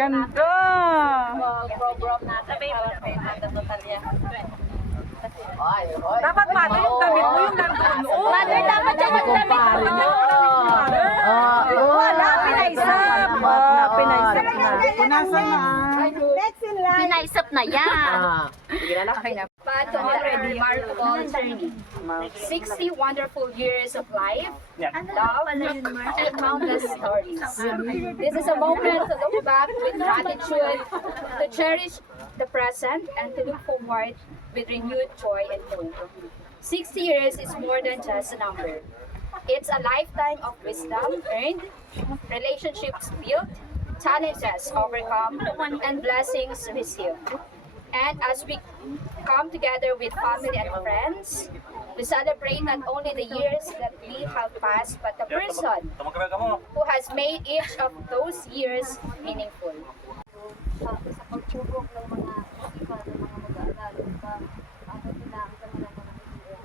Ganda! Program natin para kay Mata Totalia. Dapat mother yung damit mo yung nandun. Mother, dapat yan yung damit mo. Wala, pinaisap. Pinaisap na. Punasan na. Pinaisap na yan. Okay na. But already remarkable journey. 60 wonderful years of life, love, and countless stories. This is a moment to look back with gratitude, to cherish the present, and to look forward with renewed joy and hope. 60 years is more than just a number. It's a lifetime of wisdom earned, relationships built, challenges overcome, and blessings received. And as we come together with family and friends, we celebrate not only the years that we have passed, but the person who has made each of those years meaningful. Sa pagsubok ng mga isipan ng mga mag-aaral paano nila ang kanilang mga ideya.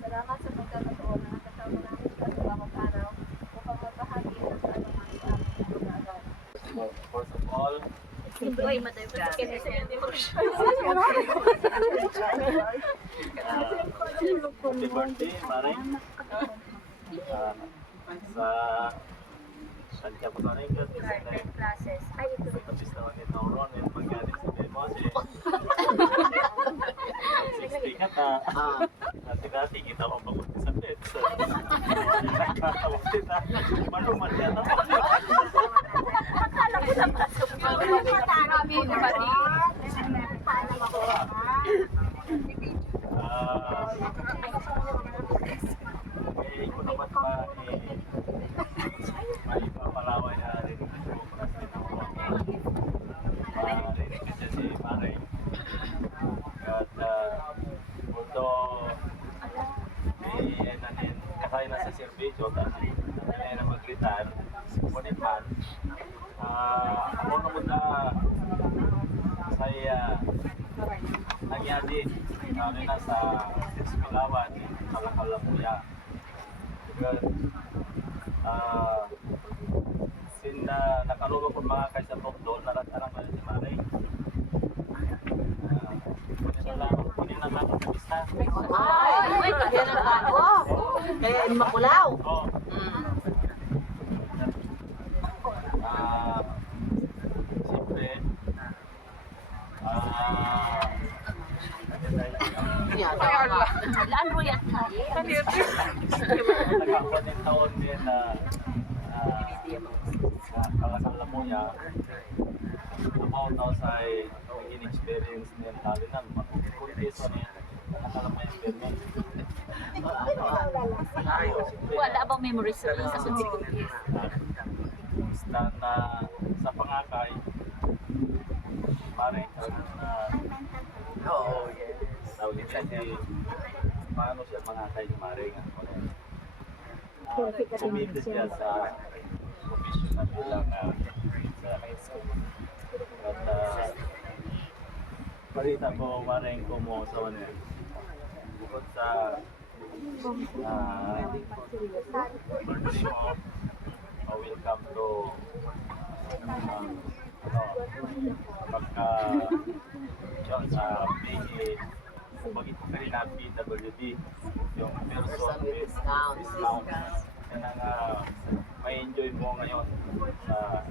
Salamat sa pagkakataon na nakasama namin sa bawat araw upang magbahagi ng aming mag-aaral. First of all, Uy, matay pa sa happy birthday, Maring. Sa Santia po Maring, classes. Ay, ito. tapos naman ni Tauron, yung pagkalit sa demo si 60 ka ta. Dati kita ko pagod sa bed. Nakakawag kita. Manuman yan ako. Okay, kung naman may papalaway na rin ito rin kasi si Maray. At although kasaya na sa servisyo dahil na mag-retire, ngunit man ako naman na saya nangyari na sa Esquilawan, Kalakalamuya. Because nakalulong ko mga kaysa doon, narat-arang na si Maray. Hindi na lang ang pista. Ay, yan ang bago. Kaya makulaw. Oo. Siyempre, Laan mo yan. nagkakaroon ng taon din na Kalakalamuya. About now sa in-experience niya talinan, makukunti sa niya Kalakalamuya experience. Wala bang memory sa consequences? Sa pangakay, pare, tawag din kasi paano siya mangakay ni Mare nga. Committed siya sa profession na bilang sa at parita ko Mare ko mo sa wala. Bukod sa birthday mo, welcome to pagka sa PA bagit ko rin na PWD yung person with discount yan ang may enjoy mo ngayon sa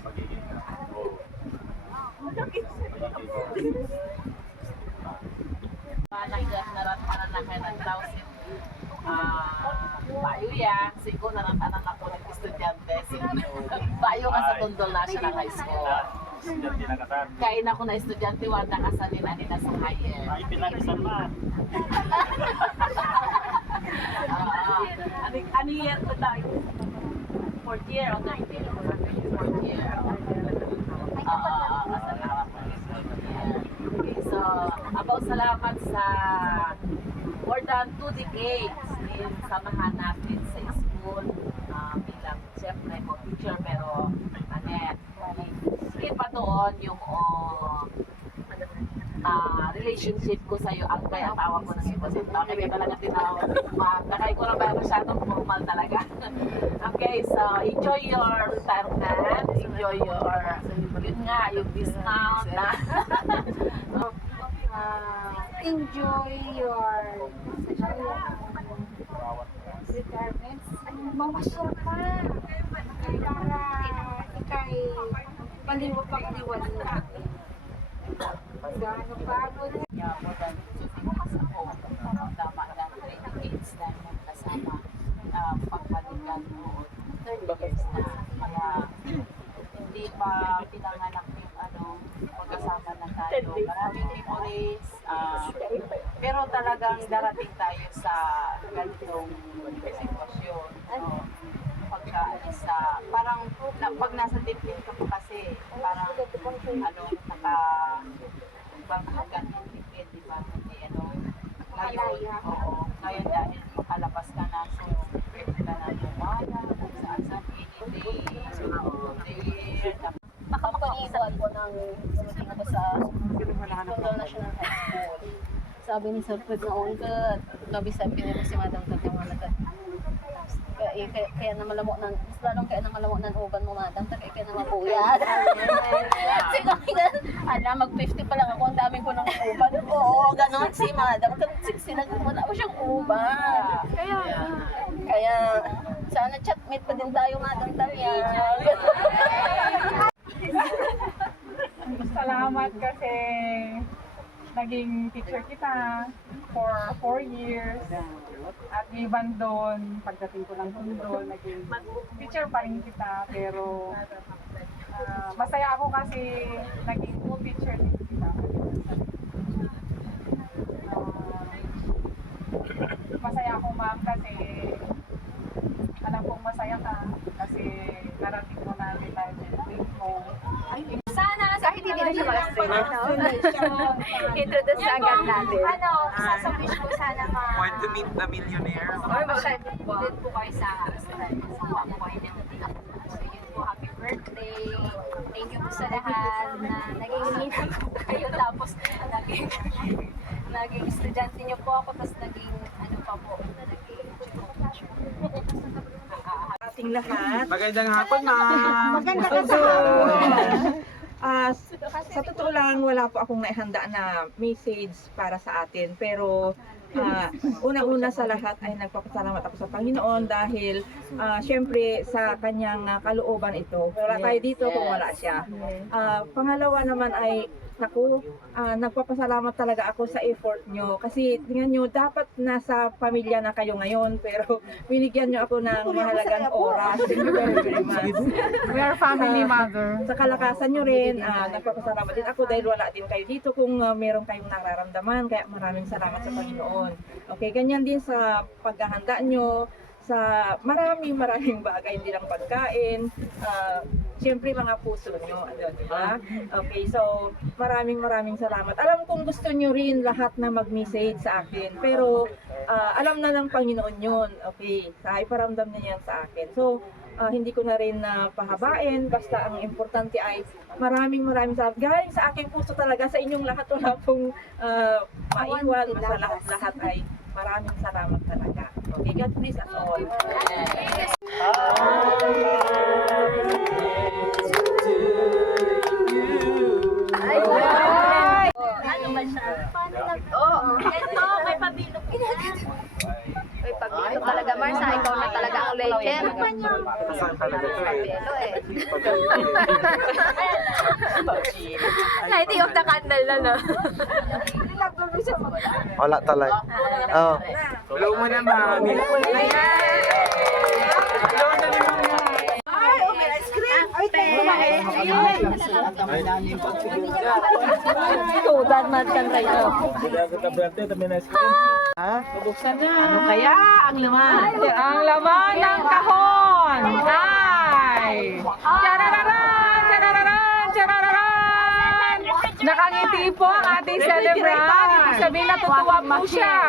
pagiging Bayo ya, siguro nanatanan ako ng estudyante. Bayo ka sa Tondol National High School. estudyante na kasar. Kain ako na estudyante, wala kasanin na nila sa higher. Ay, pinag-isan pa. Ano year ko tayo? 4th year o 3rd year? 4th year. Okay, so, about salamat sa more than 2 decades in samahan natin sa school bilang siyempre ko teacher pero Anet. Higit pa doon yung relationship ko sa'yo ang kaya tawag ko na si Boss. Kaya talaga tinawag. Nakay ko lang ba masyadong formal talaga. Okay, so enjoy your retirement. Enjoy your, yun nga, yung discount na. Enjoy your retirement. Mamasyal ka. Para ikay paliwag na. Gano'n pagod. Yeah, more than 2 minutes ako. Tama na 20 kids na yung kasama. Pagbalikan mo 30 years na. Kaya hindi pa pinanganak yung magkasama na tayo. Maraming memories. Pero talagang darating tayo sa ganitong sitwasyon. Parang pag nasa dibdib ka pa kasi, parang hanggang hindi, di ba? Ngayon, ngayon dahil makalabas ka na, so pwede ka na lumala, kung saan sa Nakapag-iwan ko ng susunod ko sa International High School. Sabi ni Sir Fred noon ka, gabi sa pinili si Madam Kat yung mga kaya na malamo ng lalong kaya na malamo ng uban mo Madam kaya na mapuyat. Ala mag-50 pa lang ako, ang daming ko ng uban. Oo, gano'n si Madam Kat wala ko siyang uban. Kaya sana chatmate pa din tayo Madam Talia. Salamat kasi naging teacher kita for 4 years. At iban doon, pagdating ko lang doon, naging teacher pa rin kita. Pero masaya ako kasi naging teacher din kita. Masaya ako ma'am kasi alam kong masaya ka kasi narating mo na retirement mo. Sana, kahit hindi na siya mag-stream, introduce na agad natin. Sasabihin ko sana Want to meet the millionaire? or mag-share po kayo sa pambuhay ng so yun po, happy birthday. Thank you po sa lahat na naging hinihintay ko kayo tapos naging estudyante niyo po ako tapos naging Ating lahat. Magandang hapon, ma'am! Magandang sa totoo lang, wala po akong naihanda na message para sa atin. Pero unang-una sa lahat ay nagpapasalamat ako sa Panginoon dahil syempre sa kanyang kalooban ito. Wala tayo dito kung wala siya. Pangalawa naman ay nagpapasalamat talaga ako sa effort nyo. Kasi tingnan nyo, dapat nasa pamilya na kayo ngayon, pero binigyan nyo ako ng mahalagang oras. Thank you very much. We are family mother. Sa kalakasan nyo rin, nagpapasalamat din ako dahil wala din kayo dito kung meron kayong nararamdaman. Kaya maraming salamat sa Panginoon. Okay, ganyan din sa paghahanda nyo, sa maraming bagay, hindi lang pagkain. Siyempre mga puso nyo, di ba? Okay, so maraming salamat. Alam kong gusto nyo rin lahat na mag-message sa akin, pero alam na ng Panginoon yun. Okay, iparamdam niya yan sa akin. So, hindi ko na rin pahabain, basta ang importante ay maraming salamat. Galing sa aking puso talaga, sa inyong lahat wala pong maiwan, sa lahat ay maraming salamat talaga. Okay, God bless us all. Ano ba siya? Ito, may pabilog. May pagbilog talaga, Marsa. Ikaw na talaga ang legend. Saan talaga ito eh? Pelo Lighting of the candle na no. Wala talaga. Oh. Hello mo na, ma'am! Tudan man kan tayo. Ano kaya ang laman? Ang laman ng kahon ay charararan! Nakangiti po ang ating celebrant. Ibig sabihin natutuwa po siya.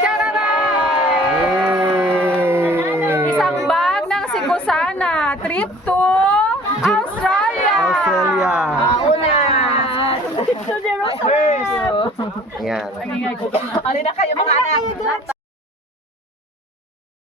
Chararan! Isang bag ng Sigosana. Trip to Australia! Australia. Una. Ayan. Halina kayo mga anak.